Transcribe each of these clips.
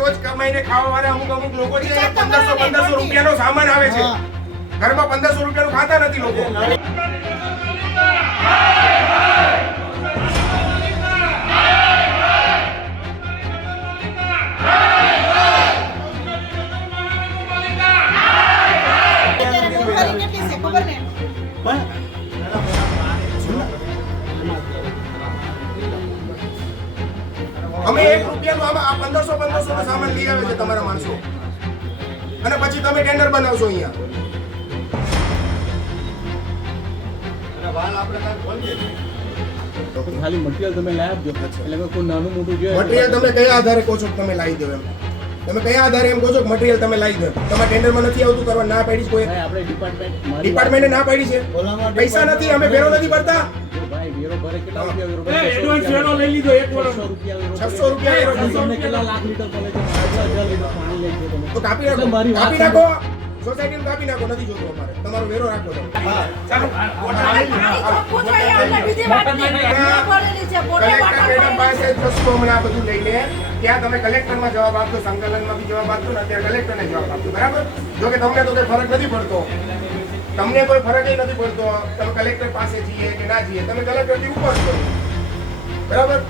રોજ કમાઈને ખાવા વાળા અમુક લોકો છે 1500 રૂપિયાનો સામાન આવે છે ઘરમાં 1500 રૂપિયાનું ખાતા નથી લોકો અમે 1 રૂપિયાનું આમાં 1500 નો સામાન લઈ આવે છે તમારા માણસો અને પછી તમે ટેન્ડર બનાવશો અહીંયા ખાલી મટીરીયલ તમે લાવી આપજો એટલે કોઈ નાનું મોટું જોઈએ મટીરીયલ તમે કયા આધારે કહો છો તમે લાવી દેવ એમ તમે કયા આધારે એમ કહો છો મટીરીયલ તમે લાવી દેવ તમારા ટેન્ડરમાં નથી આવતું કરવા ના પાડી છે કોઈ આપણે ડિપાર્ટમેન્ટે ના પાડી છે પૈસા નથી અમે વેરો નથી ભરતા ભાઈ વેરો ભરે કેટલા રૂપિયા એડવાન્સ વેરો લઈ લીધો 1 વર્ષનો 600 રૂપિયા તમને કેટલા લાખ લીટર પડે છે 5000 લીટર પાણી લઈ ગયો તો કાપી નાખો સોસાયટીનું કાપી નાખો નથી જોતું અમારે તમારો વેરો રાખો તમે ચાલો મેડમ પાસે જશું હમણાં આ બધું લઈને ત્યાં તમે કલેક્ટરમાં જવાબ આપજો સંકલનમાં બી જવાબ આપજો ને અત્યારે કલેક્ટરને જવાબ આપજો બરાબર જો કે તમને તો કોઈ ફરક નથી પડતો તમને કોઈ ફરક નથી પડતો તમે કલેક્ટર પાસે જઈએ કે ના જઈએ તમે કલેક્ટરથી ઉપર છો બરાબર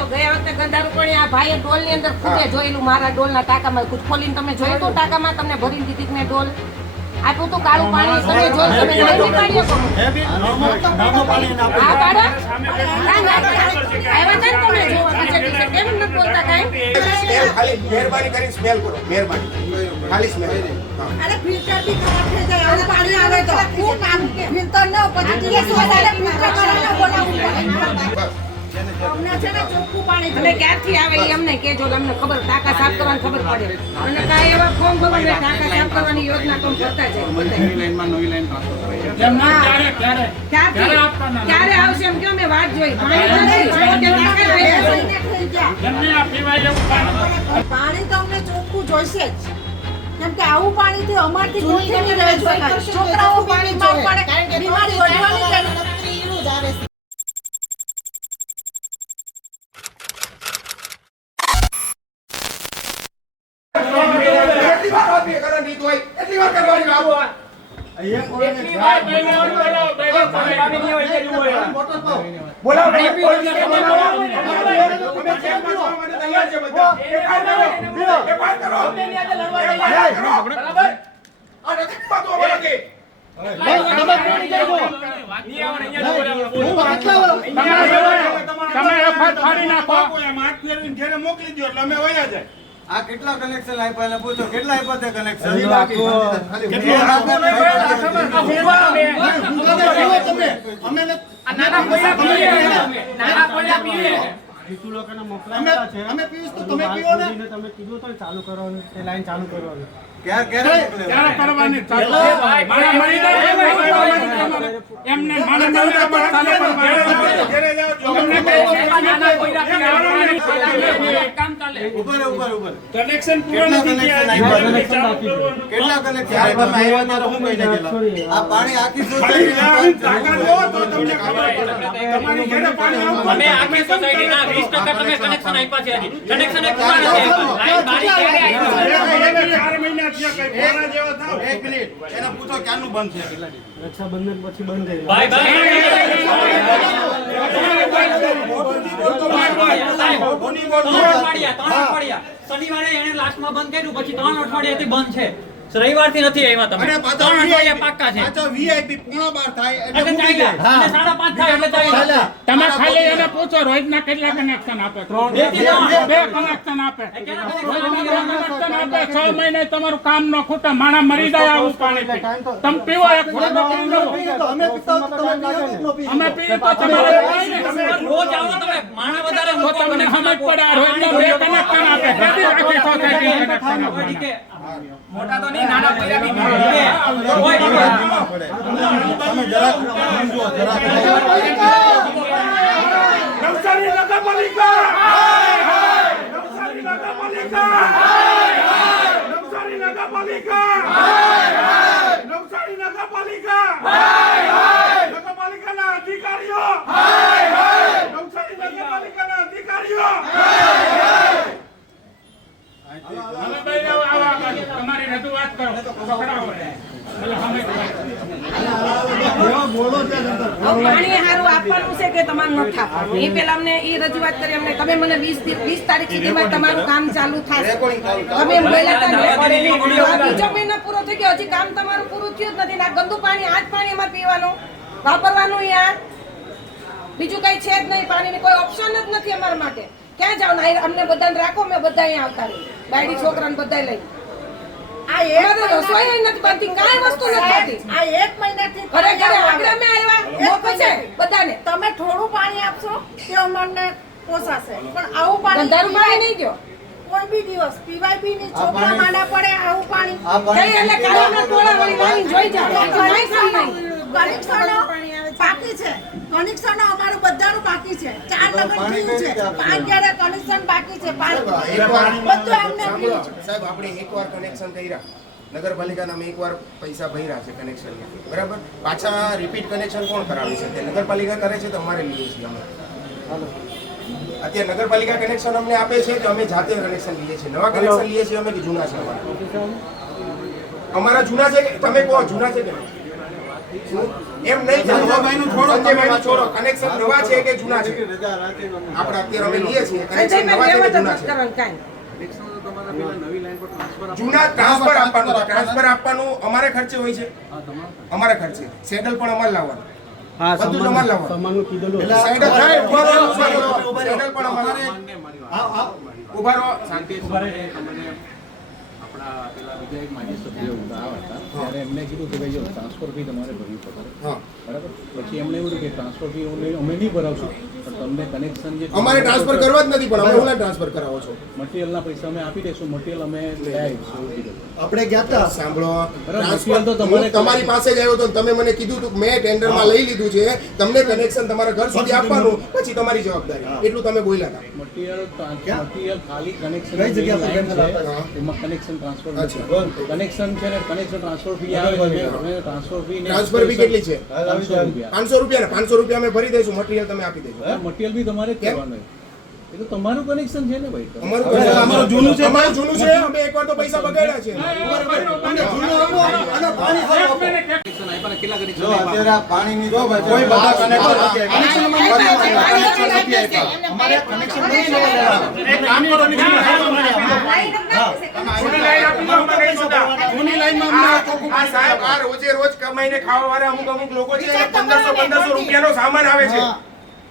તો ગયા વખતે ગંધારું પણ આ ભાઈએ ડોલ ની અંદર ફૂટે જોયેલું મારા ડોલ ના ટાંકામાં કુછ ખોલીને તમે જોયું તો ટાંકામાં તમને ભરી દીધી મેં ડોલ આપ્યું તો કાળું પાણી તમે જોયું તમે નહીં પાડ્યો તો નાનો પાણી ના આ કાઢો આવ્યા હતા તમે જોવા બીજે કેમ ન બોલતા કાઈ ખાલી મહેરબાની કરીને સ્મેલ કરો મહેરબાની ખાલી સ્મેલ અરે ફિલ્ટર બી ખરાબ થઈ જાય આવું પાણી આવે તો હું કામ ફિલ્ટર ન પછી દિવસ વધારે ફિલ્ટર કરીને બોલાવવું પડે અમને છે ને ચોખ્ખું પાણી અને ક્યાંથી આવે એ અમને કહેજો અમને ખબર ટાંકા સાફ કરવાની ખબર પડે અને કાંઈ એવા ફોર્મ ભરવા ટાંકા સાફ કરવાની યોજના તો કરતા જાય ક્યારે આવશે એમ કેમ મેં વાત જોઈ પાણી તો અમને ચોખ્ખું જોઈશે જ કેમ કે આવું પાણીથી અમારથી દૂરથી નહીં રહે છોકરાઓ પાણી પડે બીમારી વધવાની છે એટલી વાર કરવાની આવો બોલાવો મોકલી દો એટલે અમે વયા જાય આ કેટલા કનેક્શન આપ્યા એને પૂછો કેટલા આપ્યા તે કનેક્શન અમે પીસ તો તમે પીઓ ને તમે કીધું તો ચાલુ કરવાનું તે લાઈન ચાલુ કરવાનું ક્યારે કરવાની એમને કનેક્શન પૂરું નથી કેટલા કનેક્શન આપ્યા હું કહીને ગયેલા આ પાણી આખી સોસાયટી તમને ખબર તમારી ઘરે પાણી અમે આખી સોસાયટીના 20% તમે કનેક્શન આપ્યા છે હજી કનેક્શન એ પૂરા નથી આપ્યા લાઈન બારી ક્યારે આવી 4 મહિના થયા કઈ કોના જેવા થાવ 1 મિનિટ એને પૂછો ક્યાંનું બંધ છે રક્ષાબંધન પછી બંધ થઈ બાય બાય શનિવારે એને લાસ્ટમાં બંધ કર્યું પછી 3 અઠવાડિયાથી બંધ છે રવિવારથી નથી આવ્યા તમે. અને 3 અઠવાડિયા પાક્કા છે. પાછો VIP 12:30 થાય એટલે એટલે મૂકી ચાલ્યા. જાય. અને 5:30 થાય એટલે ચાલ્યા. તમે ખાલી એને પૂછો રોજના કેટલા કનેક્શન આપે? 3 બે કનેક્શન આપે. રોજના 2 કનેક્શન આપે. 6 મહિને તમારું કામ ન ખૂટે. માણસ મરી જાય આવું પાણી. તમે પીવો એક ફોટો પી લો. અમે પીતા તો તમે પીઓ કે ન પીઓ? અમે પીએ તો તમારે કાંઈ નહીં. રોજ આવો તમે માણા વધારે તો તમને સમજ પડે આ રોજના 2 કનેક્શન આપે. કેટલી રાખી સોસાયટી કનેક્શન આપવાના? મોટા તો નહીં નાના પૈયા બી કોઈ તમે જરાક સમજો, જરાક નવસારી નગરપાલિકા નવસારી નગરપાલિકા નવસારી નગરપાલિકા નવસારી નગરપાલિકા નગરપાલિકાના અધિકારીઓ નવસારી નગરપાલિકાના અધિકારીઓ હવે ભાઈ આવો તમારી રજૂઆત કરો પકડાવો એટલે અમે પાણી હારું આપવાનું છે કે તમારે નથી આપવાનું એ પેલા અમને એ રજૂઆત કરી અમને તમે મને 20 તારીખ સુધીમાં તમારું કામ ચાલુ થશે તમે એમ બોલ્યા હતા ને બીજો મહિનો પૂરો થઈ ગયો હજી કામ તમારું પૂરું થયું જ નથી ને આ ગંદુ પાણી આ જ પાણી અમારે પીવાનું વાપરવાનું યાર બીજું કઈ છે જ નહીં પાણીની કોઈ ઓપ્શન જ નથી અમારા માટે ક્યાં જાવ ને અમને બધાને રાખો મેં બધા અહીંયા આવતા રહી બાયડી છોકરાને બધા લઈ આ એક રસોઈ નથી બનતી કાંઈ વસ્તુ નથી થતી આ એક મહિનાથી ઘરે ઘરે આંગણા મેં આવ્યા મોકો છે બધાને તમે થોડું પાણી આપશો તે અમને પોસાશે પણ આવું પાણી ગંધારું પાણી નહીં ગયો કોઈ બી દિવસ પીવાય બી નહીં છોકરા માંડા પડે આવું પાણી કઈ એટલે કાળાના ટોળા વળી વાળી જોઈ જાવ નહીં કામ નહીં કનેક્શનો બાકી છે કનેક્શનો અમારું બધાનું બાકી છે 4 નગર થયું છે 5 જગ્યાએ કનેક્શન બાકી છે પાણી બધું અમને સાંભળો, સાહેબ આપણે એકવાર કનેક્શન કર્યા નગરપાલિકાના અમે એકવાર પૈસા ભર્યા છે કનેક્શન બરાબર પાછા રિપીટ કનેક્શન કોણ કરાવી શકે નગરપાલિકા કરે છે તો અમારે લઈએ છીએ અમે અત્યારે નગરપાલિકા કનેક્શન અમને આપે છે કે અમે જાતે કનેક્શન લઈએ છીએ નવા કનેક્શન લઈએ છીએ અમે કે જૂના છે અમારા જૂના છે કે તમે કહો જૂના છે કે એમ નહીં સંજયભાઈનું છોડો, સંજયભાઈનું છોડો કનેક્શન નવા છે કે જૂના છે આપણે અત્યારે અમે લઈએ છીએ કનેક્શન નવા છે કે જૂના છે જૂના ટ્રાન્સફર આપવાનું ટ્રાન્સફર આપવાનું અમારે ખર્ચે હોય છે અમારે ખર્ચે સેટલ પણ અમારે લાવવાનું હા બધું તમારે લાવવાનું સામાનનું કીધેલું સેટલ થાય ઉભા રહો, સેટલ પણ અમારે ઉભા રહો શાંતિ આપણા પેલા બીજા એક માજી સભ્યો આવ્યા હતા ત્યારે એમને કીધું કે ભાઈ જો ટ્રાન્સફર ફી તમારે ભરવી પડે હા બરાબર પછી એમણે એવું કે ટ્રાન્સફર ફી અમે નહીં ભરાવશું પણ તમને કનેક્શન જે અમારે ટ્રાન્સફર કરવા જ નથી પણ અમે ઓલા ટ્રાન્સફર કરાવો છો મટીરિયલના પૈસા અમે આપી દઈશું મટીરિયલ અમે લઈ આવીશું એવું કીધું આપણે ગયા હતા સાંભળો બરાબર, ટ્રાન્સફર તો તમારે હું તમારી પાસે જ આવ્યો તો તમે મને કીધું હતું મેં ટેન્ડરમાં લઈ લીધું છે તમને કનેક્શન તમારા ઘર સુધી આપવાનું પછી તમારી જવાબદારી એટલું તમે બોલ્યા હતા મટીરિયલ ખાલી કનેક્શન કઈ જગ્યા પર cancel આપતા એમાં કનેક્શન ટ્રાન્સફર અચ્છા. કનેક્શન છે ને કનેક્શન ટ્રાન્સફર ફી આવે છે ટ્રાન્સફર ફી ટ્રાન્સફર ફી કેટલી છે 500 રૂપિયા 500 રૂપિયા ને 500 રૂપિયા અમે ભરી દઈશું મટીરિયલ તમે આપી દેજો મટીરિયલ બી તમારે જ કેમ? કરવાનું એ તો તમારું કનેક્શન છે ને ભાઈ અમારું જૂનું છે અમારું જૂનું છે અમે એકવાર તો પૈસા બગાડ્યા છે જો અત્યારે આ પાણીની જો ભાઈ કોઈ બધા કનેક્શન નથી આપ્યા. અમારે કનેક્શન નથી લેવાના. જૂની લાઈનમાં અમને ચોખ્ખું આ સાહેબ આ રોજે રોજ કમાઈને ખાવા વાળા અમુક લોકો છે 1500 રૂપિયાનો સામાન આવે છે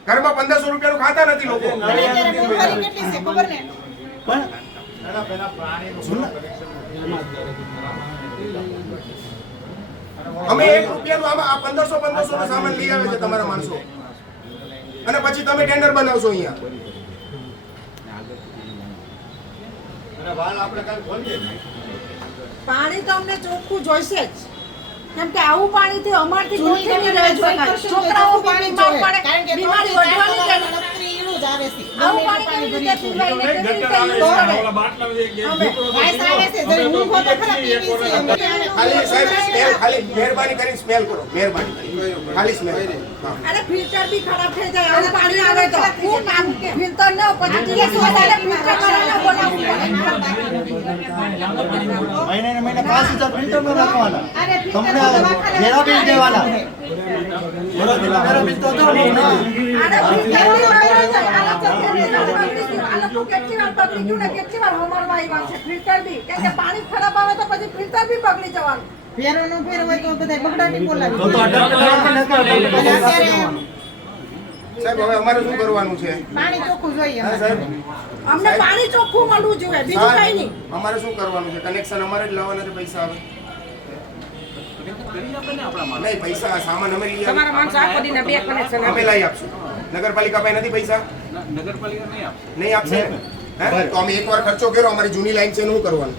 ઘરમાં 1500 રૂપિયાનું ખાતા નથી લોકો અમે 1 રૂપિયાનું આમાં આ 1500 નો સામાન લઈ આવે છે તમારા માણસો અને પછી તમે ટેન્ડર બનાવશો અહીંયા પાણી તો અમને ચોખ્ખું જોઈશે જ કેમ કે આવું પાણીથી અમારથી કોઈ નહીં રહી શકાય છોકરાઓ પાણી બીમાર પડે બીમારી વધવાની છે આવું પાણી કેવી રીતે પીવાય ને કેવી રીતે યુઝ કરે ખાલી સાહેબ સ્મેલ ખાલી મહેરબાની કરીને સ્મેલ કરો મહેરબાની કરીને ખાલી સ્મેલ અરે ફિલ્ટર બી ખરાબ થઈ જાય આવું પાણી આવે તો હું કામ ફિલ્ટર ન પછી દિવસ વધારે ફિલ્ટર કરીને બનાવવું મહિને ને મહિને 5000 ફિલ્ટર માં રાખવાના તમને મેરા બિલ દેવાના મેરા બિલ તો દો ને પડે અરે ફિલ્ટર બી બગડી જાય આલા ચક્કર ચોખ્ખું કેટલી વાર બગડી ગયું ને કેટલી વાર હમારમાં આવ્યા છે ફિલ્ટર બી કેમ કે પાણી ખરાબ આવે તો પછી ફિલ્ટર બી બગડી જવાનું ફેરો નો ફેરો હોય તો બધા બગડાટી બોલાવી તો અત્યારે સાહેબ હવે અમારે શું કરવાનું છે? પાણી ચોખ્ખું જોઈએ હા, સાહેબ અમને પાણી ચોખ્ખું મળવું જોઈએ બીજું કઈ નહીં અમારે શું કરવાનું છે? કનેક્શન અમારે જ લાવવાના છે, પૈસા આવે નહીં, પૈસા સામાન અમે લઈ તમારા માણસો આખો દીના 2 કનેક્શન અમે લઈ આપશું. નગરપાલિકા પાસે નથી પૈસા? નગરપાલિકા નહીં આપશે. નહીં આપશે ને? હે? તો અમે એકવાર ખર્ચો કર્યો, અમારી જૂની લાઈન છે એનું શું કરવાનું?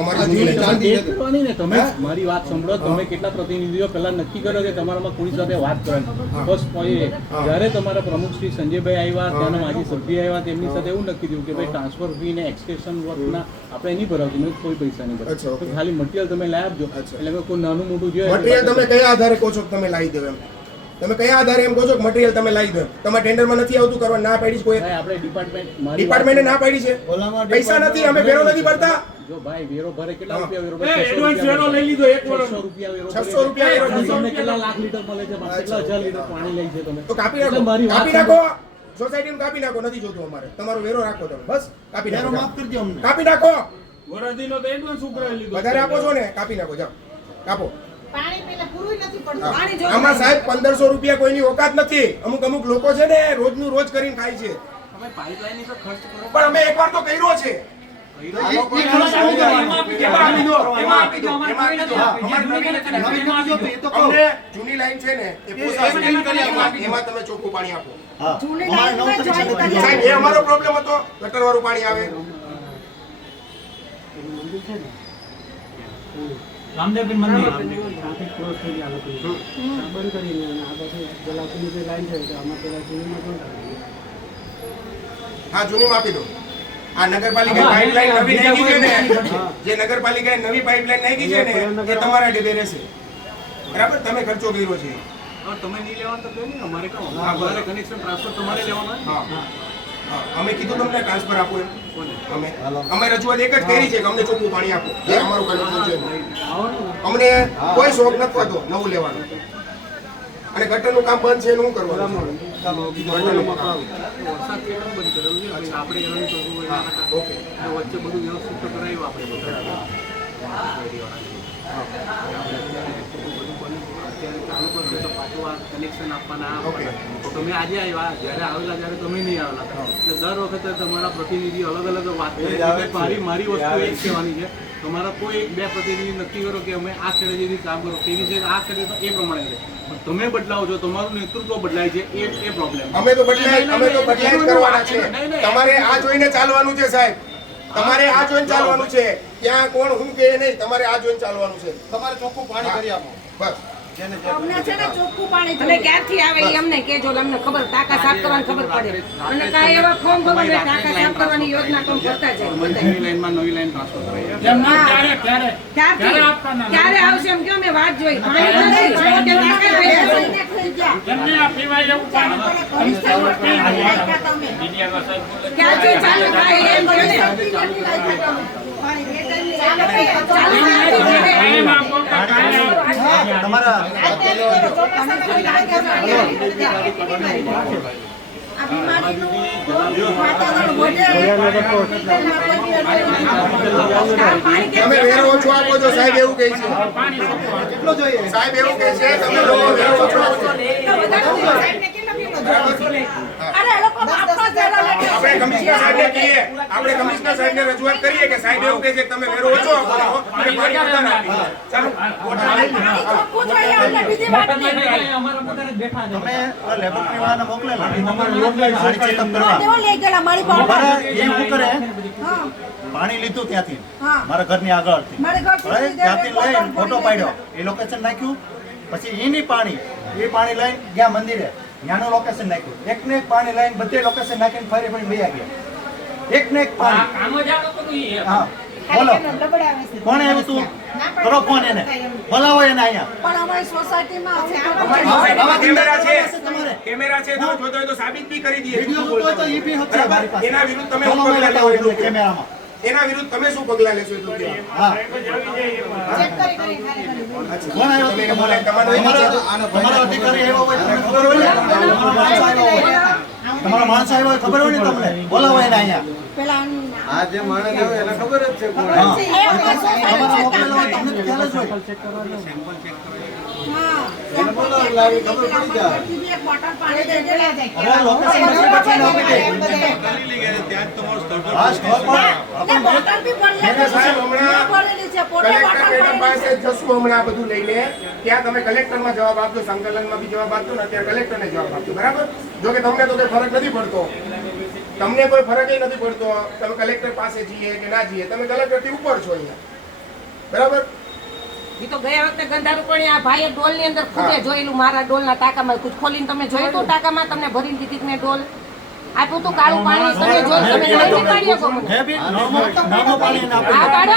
અમારી જૂની લાઈન એ કરવાની ને તમે મારી વાત સાંભળો. તમે કેટલા પ્રતિનિધિઓ પહેલા નક્કી કરો કે તમારામાં કોની સાથે વાત કરવાની. ફર્સ્ટ પોઈન્ટ જ્યારે તમારા પ્રમુખ શ્રી સંજયભાઈ આવ્યા, ત્યાંના માજી સભ્ય આવ્યા, તેમની સાથે એવું નક્કી થયું કે ભાઈ ટ્રાન્સફર ફી ને એક્સટેન્શન વર્કના આપણે નહીં ભરાવશું, મેં કોઈ પૈસા નહીં અચ્છા, ભરાવ. okay. ખાલી મટીરિયલ તમે લાવી આપજો. એટલે મેં કોઈ નાનું મોટું જોઈએ મટીરિયલ તમે કયા આધારે કહો છો કે તમે લાવી દો? એમ તમે કયા આધારે એમ કહો છો કે મટીરિયલ તમે લાવી દો? તમારા ટેન્ડરમાં નથી આવતું કરવા, ના પાડી છે કોઈ? ભાઈ, આપણે ડિપાર્ટમેન્ટ ડિપાર્ટમેન્ટે ના પાડી છે? પૈસા નથી, અમે વેરો નથી ભરતા. જો ભાઈ વેરો ભરે કેટલા રૂપિયા વેરો એ એડવાન્સ વેરો લઈ લીધો એક વર્ષ 600 રૂપિયા વેરો 600 રૂપિયા વેરો ભરે. તમને કેટલા લાખ લીટર મળે છે? કેટલા હજાર લીટર પાણી લઈ છે તમે? તો કાપી એટલે નાખો, મારી વાત કાપી નાખો, સોસાયટીનું કાપી નાખો, નથી જોતું અમારે. તમારો વેરો રાખો તમે, બસ કાપી નાખો, માફ કરજો અમને. કાપી નાખો. વરદીનો તો એડવાન્સ ઉઘરાવી લીધો વધારે આપો છો ને, કાપી નાખો, જાઓ કાપો. પાણી પેલા પૂરું નથી પડતું હા. પાણી જો- આમાં સાહેબ 1500 રૂપિયા કોઈની ઓકાત નથી. અમુક લોકો છે ને રોજનું રોજ કરીને ખાય છે, તમે પાઇપલાઇન તો ખર્ચ કરો. પણ અમે એકવાર તો કર્યો છે. એમાં આપી દો, એમાં આપી દો, એમાં આપી દો. અમારે અમને જૂની લાઈન છે ને એ પોસાશે. એમાં તમે ચોખ્ખું પાણી આપો. જૂની લાઈનમાં જોઈન કરી સાહેબ એ અમારો પ્રોબ્લેમ હતો, ગટર વાળું પાણી આવે. રામદેવપીર મંદિર ટ્રાફિક ક્લોઝ થઈ ગયા લોકો બંધ કરીને અને આ પાસે જલાવતીની જે લાઈન છે તો આમાં પેલા જૂનીમાં પણ હા, જૂનીમાં આપી દો. આ નગરપાલિકાએ પાઇપલાઇન નવી નાખી છે ને, જે નગરપાલિકાએ નવી પાઇપલાઇન નાખી છે ને એ તમારા ડેબે રહેશે. બરાબર, તમે ખર્ચો કર્યો છે. તમે નહીં લેવાનું તો કઈ નહીં, અમારે કહો. અમારે કનેક્શન ટ્રાન્સફર તમારે લેવાનું. હા હા, અમે કીધું તમને ટ્રાન્સફર આપો એમ. અમે રજૂઆત એક જ કરી છે કે અમને ચોખ્ખું પાણી આપો, જે અમારું કનેક્શન છે. અમને કોઈ શોખ નથી હોતો નવું લેવાનો. અને ગટરનું કામ બંધ છે એનું શું કરવાનું? ગટરનું કામ. વરસાદ કેટલું બંધ કરેલું છે. પછી આપણે એનું કરવું હોય એના કરતાં. ઓકે. એટલે વચ્ચે બધું વ્યવસ્થિત તો કરાવ્યું આપણે બધા. અત્યારે ચાલુ કરશે તો પાછું આ કનેક્શન આપવાના આપવાના. તો તમે આજે આવ્યા, જ્યારે આવેલા ત્યારે તમે નહીં આવેલા. એટલે દર વખતે તમારા પ્રતિનિધિ અલગ અલગ વાત કરે છે. મારી વસ્તુ એ જ કહેવાની છે, તમારા કોઈ 1-2 પ્રતિનિધિ નક્કી કરો કે અમે આ સ્ટ્રેટેજીથી કામ કરો, તેવી છે આ કરે તો એ પ્રમાણે છે. પણ તમે બદલાવો છો, તમારું નેતૃત્વ બદલાય છે, એ પ્રોબ્લેમ. અમે તો બદલાય જ કરવાના છે. તમારે આ જોઈને ચાલવાનું છે સાહેબ, તમારે આ જોઈને ચાલવાનું છે. ત્યાં કોણ હું કે નહીં, તમારે આ જોઈને ચાલવાનું છે. તમારે ચોખ્ખું પાણી કરી આપો. બસ. અમને છે ને ચોખ્ખું પાણી અને જોઈએ. ક્યારથી આવે એ અમને કહેજો, એટલે અમને ખબર ટાંકા સાફ કરવાની ખબર પડે. અને કાંઈ એવા ફોર્મ ભરો ને ટાંકા સાફ કરવાની યોજના તો કરતા જાય નવી લાઈનમાં નવી લાઈન ટ્રાન્સફર કરાવી. એમ ના ક્યારે ક્યારે ક્યારથી આપવાના? ક્યારે આવશે એમ કયો, મેં વાત જોઈ પાણી નથી, કે ટાંકા આવે. થઈ ગયા. એમને આ પીવાય એવું પાણી ક્યારથી ચાલુ થાય એમ કહો ને. ચાલુ ક્યારથી કરે? એમાં પોતા કાંઈ તમારા આ બીમારીનું વાતાવરણ વધે. તમે વેરો ઓછો આપો છો સાહેબ, એવું કહે છે. કેટલો જોઈએ? સાહેબ એવું કહે છે તમે લોકો વેરો ઓછો આપો છો. અરે એ લોકો આપણા જ વેરો લે છે. આપણે કમિશનર સાહેબને કહીએ, આપણે કમિશનર સાહેબને રજૂઆત કરીએ કે સાહેબ એવું કહે છે કે તમે વેરો ઓછો આપો છો અને પાણી વધારે આપીએ. ચાલો. પાણી ચોખ્ખું જોઈએ અમને બીજી વાત નહીં. અમારા પોતાને જ બેઠા છે. તમે લેબોરેટરી વાળાને મોકલેલા તમારે પાણી ચેકઅપ કરવા. તેઓ લઈ ગયેલા મારી પાસે. મારા એ શું કરે, હા પાણી લીધું ત્યાંથી હા મારા ઘરની આગળથી. મારે ઘરથી હવે લીધેલું, ત્યાંથી લઈને બોટલ ફોટો પડી પાડ્યો, એ લોકેશન નાખ્યું. પછી એની પાણી એ પાણી લઈને ગયા મંદિરે, ત્યાંનું લોકેશન નાખ્યું. એકને એક પાણી લઈને બધે લોકેશન નાખીને ફરી ફરી બે ગયા. એકને એક પાણી. કામ જ આ લોકોનું ઈ છે. હા બોલો, કોણે આવ્યું તું? કરો ફોન એને, બોલાવો એને અહીંયા. પણ અમારી સોસાયટીમાં આવા કેમેરા છે, તમારે કેમેરા છે, તમે જોતો હોય તો સાબિત બી કરી દઈએ. વિડીયો મૂકવો હોય તો એ બી હશે મારી પાસે. એના વિરુદ્ધ તમે બોલો, શું પગલાં લેવો એટલું કહો. કેમેરામાં. એના વિરુદ્ધ તમે શું પગલાં લેશો એટલું કહો. હા કોણ આવ્યો તમે તું? બોલે, તમારો તમારો અધિકારી આવ્યો હોય તો તમને ખબર હોય ને? તમારો માણસ આવ્યો હોય. તમારા માણસ આવ્યો હોય ખબર હોય ને તમને બોલાવો એને અહીંયા પેલા આ જે માણસ આવ્યો એને ખબર જ છે કોણ હા. તમારા મોકલેલો હોય તમને તો ખ્યાલ જ હોય. એને બોલાવો લાવી ખબર પડી જાય એક બોટલ પાણી દે દેલા જાય અરે લોકેશન નથી બતાવીને આપી દે. હા, સ્ટોર પર ને બોટલ બી ભરી મેં સાહેબ હમણાં ભરેલી છે પોતે કલેક્ટર બોટલ મેડમ પાસે ભરેલી છે. જશું હમણાં આ બધું લઈને ત્યાં તમે કલેક્ટરમાં જવાબ આપજો, સંકલનમાં બી જવાબ આપજો ને અત્યારે કલેક્ટરને જવાબ આપજો. બરાબર? જો કે તમને તો કઈ ફરક નથી પડતો, તમને કોઈ ફરક નથી પડતો, તમે કલેક્ટર પાસે જઈએ કે ના જઈએ, તમે કલેક્ટરથી ઉપર છો અહીંયા. બરાબર? ઈ તો ગયા વખતે ગંધારું પણ આ ભાઈએ ડોલની અંદર ખૂટે જોયેલું મારા ડોલના ટાંકામાં કુછ ખોલીને તમે જોયું તું ટાંકામાં તમને ભરીને દીધી મેં ડોલ આપ્યું તું કાળું પાણી તમે જોયું તમે નથી પાડી શકો મને. હે બી નાનો પાણી એને આપી આ દો. પાડો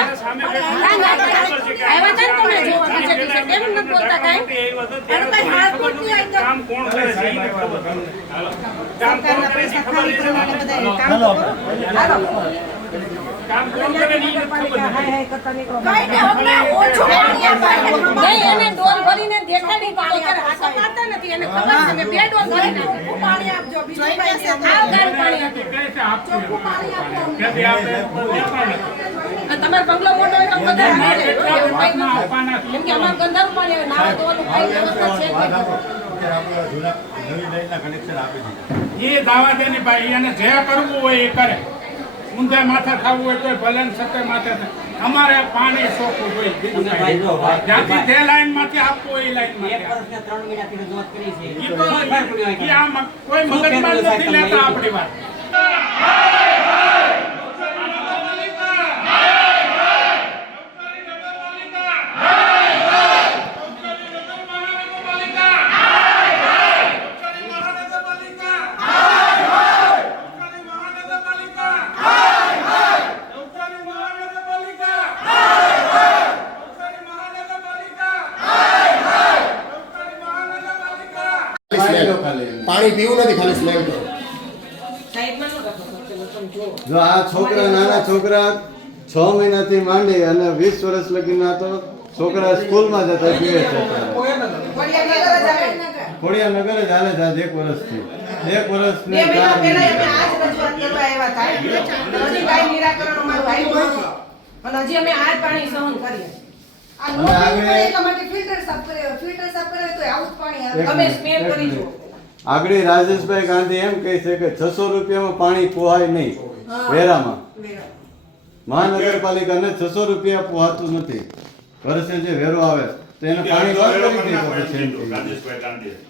ના ના આવ્યા હતા ને તમે જોવા પીછે પીછે કેમ નથી બોલતા કાંઈ એનું કઈ હાથ પૂરતી હોય તો કામ કોણ કરે છે ઈ નથી ખબર. કામ કોણ કરે છે ખબર ખાલી પ્રમાણે બધાએ કામ હાલો. કામ કોણ કરે છે ઈ નથી ખબર. કઈ ને હમણાં ઓછું પાણી આપાય નહીં એને ડોલ ભરીને દેખાડી તો અત્યારે હાથો પાડતા નથી એને ખબર છે મેં બે ડોલ ભરી નાખી. ચોખ્ખું પાણી આપજો બીજું કઈ નહીં. આવ ગારું પાણી હતું કહે છે આપશું એમ. ચોખ્ખું પાણી આપો અમને. ત્યાંથી આપણે દેતા નથી. અને તમારો બંગલો મોટો હોય તો બધા ના, હારે એટલા એવું કંઈ વાતમાં ન આપવાના થાય. કેમ કે અમારે ગંધારું પાણી આવે નાવા ધોવાનું કઈ વ્યવસ્થા છે જ નહીં. એ દાવા દે ને ભાઈ એને જે કરવું હોય એ કરે ઊંધે માથે થવું હોય તો ભલે ને સત્ય માથે થાય. અમારે પાણી ચોખ્ખું જોઈએ બીજું કાંઈ નહીં. જ્યાંથી જે લાઈન માંથી આપવું હોય એ લાઈન માંથી આમાં કોઈ મગજમાં નથી લેતા આપણી વાત. પાણી પીવું નથી, ખાલી સ્મેલ કરો. સાઈડમાં ન રાખો તમે જુઓ. જો આ છોકરા નાના છોકરા 6 મહિનાથી માંડી અને 20 વર્ષ લગીના તો છોકરા સ્કૂલમાં જતા પીવે છે ખોડિયાનગર જ હાલે છે આજ 1 વર્ષથી 1 વર્ષની બે મહિના પહેલા અમે આ જ રજૂઆત કરવા આવ્યા હતા. હજી કાંઈ નિરાકરણ અમારું આવ્યું નથી. અને હજી અમે આ જ પાણી સહન કરીએ આ નો પીવું પડે એટલા માટે ફિલ્ટર સાફ કરે તો આવું જ પાણી આવે. તમે સ્મેલ કરી જુઓ. આગળ રાજેશભાઈ ગાંધી એમ કહે છે કે 600 રૂપિયામાં પાણી પોહાય નહીં વેરામાં મહાનગરપાલિકાને 600 રૂપિયા પોહાતું નથી. વર્ષે જે વેરો આવે તો એને પાણી બંધ કરી દીધો પછી એમ કહ્યું.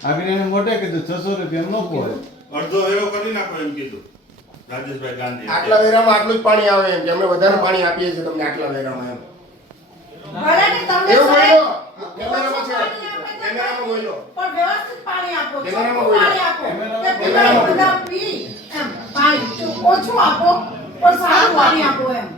આગળ એને મોટે કીધું 600 રૂપિયા ન પોહાય. અડધો વેરો કરી નાખો એમ કીધું રાજેશભાઈ ગાંધી. આટલા વેરામાં આટલું જ પાણી આવે એમ કે અમે વધારે પાણી આપીએ છીએ તમને આટલા વેરામાં એમ. ભલે ને તમને એવું સાહેબ બોલ્યો. કેમેરામાં છે. કેમેરામાં બોલ્યો. પણ વ્યવસ્થિત પાણી આપો કેમેરામાં ચોખ્ખું બોલો. પાણી આપો કે પેલા બધા પી એમ પાણી ઓછું આપો પણ સારું પાણી આપો એમ.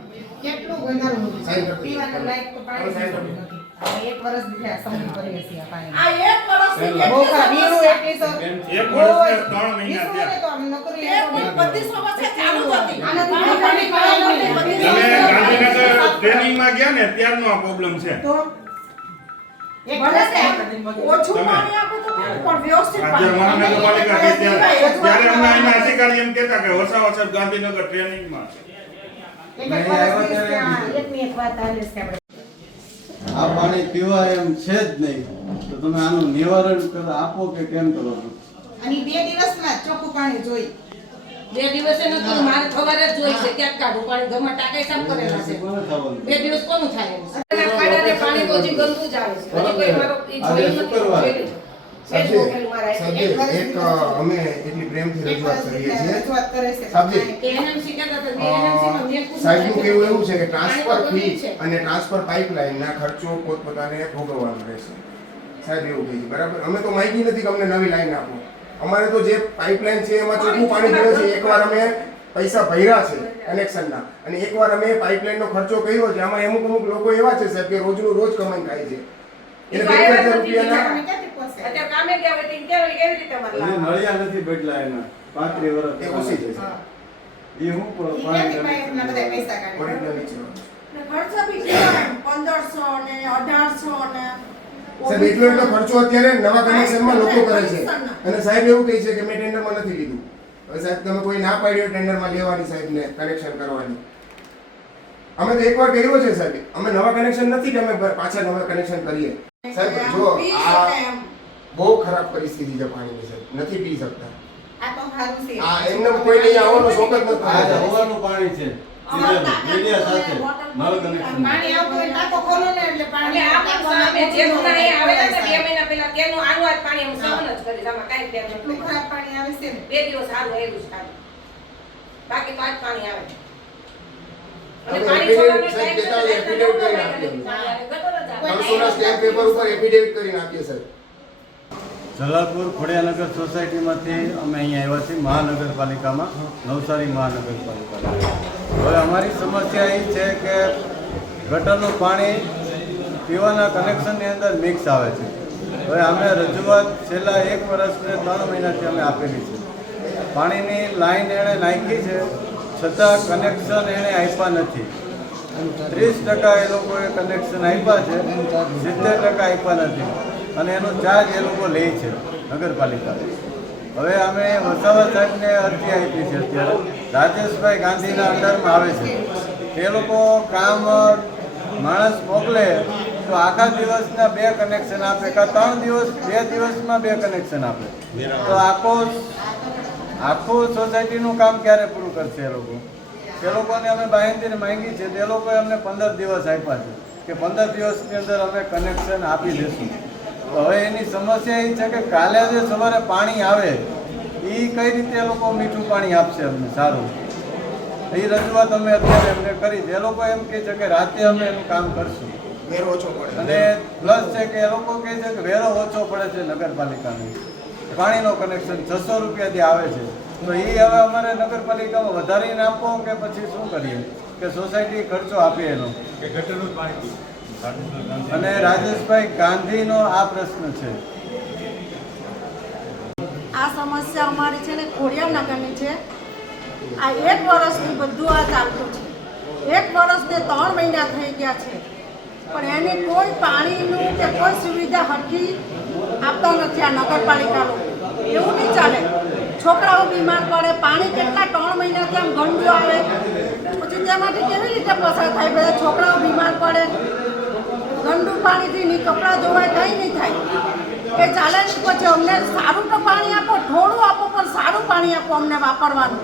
કેટલું ગંધારું હતું. સાઈન કરી દો. પીવાના લાયક તો પાણી સાઈન કરી દો. નથી. હવે 1 વર્ષ દીધા સમજી કરીએ છીએ આ પાણી. આ એક વર્ષની બહુ કેટલી ખરાબ. વીણું સમસ્યા. એટલી સર. એક વર્ષને 3 મહિના વીણું થયા. ને તો આમ નકરી એક બધી સમસ્યા ચાલુ જ હતી. આનાથી પાણી પાણી બધી તમે સમસ્યા. ગાંધીનગર ટ્રેનિંગમાં ગયા ને ત્યારનો આ પ્રોબ્લેમ છે. તો એક ભલે વર્ષ સાહેબ, થાય. ઓછું પાણી આપો તો પણ વ્યવસ્થિત રાજ્ય પાણી મહાનગરપાલિકા હતી ત્યારે અમે એના અધિકારી એમ કહેતા કે વસાવા સાહેબ ગાંધીનગર ટ્રેનિંગમાં છે. એક વર્ષ ત્યાં એકની એક વાત હાલે છે આપણે. આ પાણી પીવાય એમ છે જ નહીં તો તમે આનું નિવારણ આપો કે કેમ કરો છો? અને 2 દિવસમાં જ ચોખ્ખું પાણી જોઈ. 2 દિવસે નથી મારે સવારે જ જોઈ છે ક્યાંક કાઢું પાણી ઘરમાં ટાંકે સાફ કરેલા છે. કોને થવાનું? 2 દિવસ કોનું થાય એમ? અને ખાડાને પાણી તો હજી ગંદુ જ આવે છે. હજી કોઈ મારો ઈ જોઈ નથી જોયેલું. સાહેબ, એક અમે એટલી પ્રેમથી રજૂઆત કરીએ છીએ. રજૂઆત કરે છે. સાહેબ, KNMC કહેતા હતા, KNMC નો મેં પૂછ્યું સાહેબનું છે. કહેવું એવું છે કે ટ્રાન્સફર પાણી તો ફી બધું જ છે. અને ટ્રાન્સફર પાઇપલાઇનના ખર્ચો પોતપોતાને ભોગવવાનો રહેશે. સાહેબ એવું કહે છે. બરાબર? અમે તો માહિતી નથી કે અમને નવી લાઈન આપો. અમારે તો જે પાઇપલાઇન છે એમાં ચોખ્ખું પાણી મળે છે. એકવાર અમે પૈસા ભર્યા છે કનેક્શનના અને એકવાર અમે પાઇપલાઇનનો ખર્ચો કર્યો છે. આમાં અમુક લોકો એવા છે સાહેબ કે રોજનું રોજ કમાઈને ખાય છે. એટલે 2,000 રૂપિયાના તમે ક્યાંથી પહોંચે? અત્યારે કામે ગયા હોય તો ઈ કેવી રીતે અમારે હજી લાવવાનું? નળિયા નથી બદલા એના 35 વર્ષ એ ઓછી છે. એ હું ઈ ક્યાંથી પાઇપના બધા પૈસા કાઢે? ઓરિજિનલ છે. ને ખર્ચો બી કેવા 1500 ને 1800 ને સાહેબ એટલો ખર્ચો અત્યારે નવા કનેક્શનમાં લોકો કરે છે અને સાહેબ એવું કહે છે કે મેં ટેન્ડરમાં નથી લીધું. હવે સાહેબ તમે કોઈ ના પાડ્યો ટેન્ડરમાં લેવાની સાહેબને કનેક્શન કરવાની. અમે તો એકવાર કર્યું છે સાહેબ, અમે નવા કનેક્શન નથી કે અમે પાછા નવા કનેક્શન કરીએ. સાહેબ જો આ બહુ ખરાબ પરિસ્થિતિ છે પાણીની સાહેબ, નથી પી શકતા. આ તો સારું છે. આ એમને કોઈ નહીં આવવાનો શોખ જ આ નથી. હવાનું પાણી છે મીડિયા સાથે નળ કનેક્શન. પાણી આવતું હોય ટાંકો ખોલો ને એટલે પાણી અને આ પણ સામે જે ગુના અહીંયા આવેલા ને 2 મહિના પહેલા તેનું આનું આજ પાણી હું સહન જ કરીશ. આમાં કાંઈ ફેર નથી. એટલું ખરાબ પાણી આવે છે ને. 2 દિવસ સારું આવ્યું છે ખાલી. બાકી તો આજ પાણી આવે છે. અને તમે પાણી affidavit છોડવાનો સાહેબ time દેતા હોય, એટલે affidavit કરીને આપીએ. ગટર જ આવે. 300 ના સ્ટેમ્પ પેપર ઉપર એફિડેવિટ કરીને આપીએ સાહેબ. જલાલપુર ખોડિયાનગર સોસાયટીમાંથી અમે અહીંયા આવ્યા છીએ મહાનગરપાલિકામાં, નવસારી મહાનગરપાલિકામાં. હવે અમારી સમસ્યા એ છે કે ગટરનું પાણી પીવાના કનેક્શનની અંદર મિક્સ આવે છે. હવે અમે રજૂઆત છેલ્લા 1 વર્ષને 3 મહિનાથી અમે આપેલી છે. પાણીની લાઈન એણે નાખી છે છતાં કનેક્શન એણે આપ્યા નથી. 30% એ લોકોએ કનેક્શન આપ્યા છે, 70% આપ્યા નથી અને એનો ચાર્જ એ લોકો લે છે નગરપાલિકા. હવે અમે વસાવા સાહેબને અરજી આપી છે. અત્યારે રાજેશભાઈ ગાંધીના અંડરમાં આવે છે. એ લોકો કામ માણસ મોકલે તો આખા દિવસના 2 કનેક્શન આપે, કાં 3 દિવસ 2 દિવસમાં 2 કનેક્શન આપે. તો આખું સોસાયટીનું કામ ક્યારે પૂરું કરશે એ લોકો? એ લોકોને અમે બાંહેધીને માંગી છે, તે લોકોએ અમને 15 દિવસ આપ્યા છે કે 15 દિવસની અંદર અમે કનેક્શન આપી દઈશું. તો હવે એની સમસ્યા એ છે કે કાલે જે સવારે પાણી આવે એ કઈ રીતે એ લોકો મીઠું પાણી આપશે અમને સારું? એ રજૂઆત અમે અત્યારે એમને કરી છે. એ લોકો એમ કહે છે કે રાતે અમે એનું કામ કરશું. વેરો ઓછો પડે. અને પ્લસ છે કે એ લોકો કહે છે કે વેરો ઓછો પડે છે નગરપાલિકાનો. પાણીનો કનેક્શન 600 રૂપિયાથી આવે છે. તો એ હવે અમારે નગરપાલિકામાં વધારીને આપો કે પછી શું કરીએ કે સોસાયટી ખર્ચો આપીએ એનો કે ગટરનું પાણી? અને રાજેશભાઈ ગાંધીનો આ પ્રશ્ન છે. આ સમસ્યા અમારી છે ને ખોડિયાનગરની છે. આ 1 વર્ષથી બધું આ ચાલતું છે. 1 વર્ષને 3 મહિના થઈ ગયા છે પણ એની કોઈ પાણીનું કે કોઈ સુવિધા હરખી આપતો નથી આ નગરપાલિકા લોકો. એવું નહીં ચાલે. છોકરાઓ બીમાર પડે, પાણી કેટલા 3 મહિનાથી આમ ગંદુ આવે, પછી તેમાંથી કેવી રીતે પસાર થાય? બધા છોકરાઓ બીમાર પડે, ગંદુ પાણીથી નહીં કપડાં ધોવાય, કંઈ નહીં થાય. એ ચાલે નહીં. પછી અમને સારું તો પાણી આપો, થોડું આપો પણ સારું પાણી આપો અમને વાપરવાનું.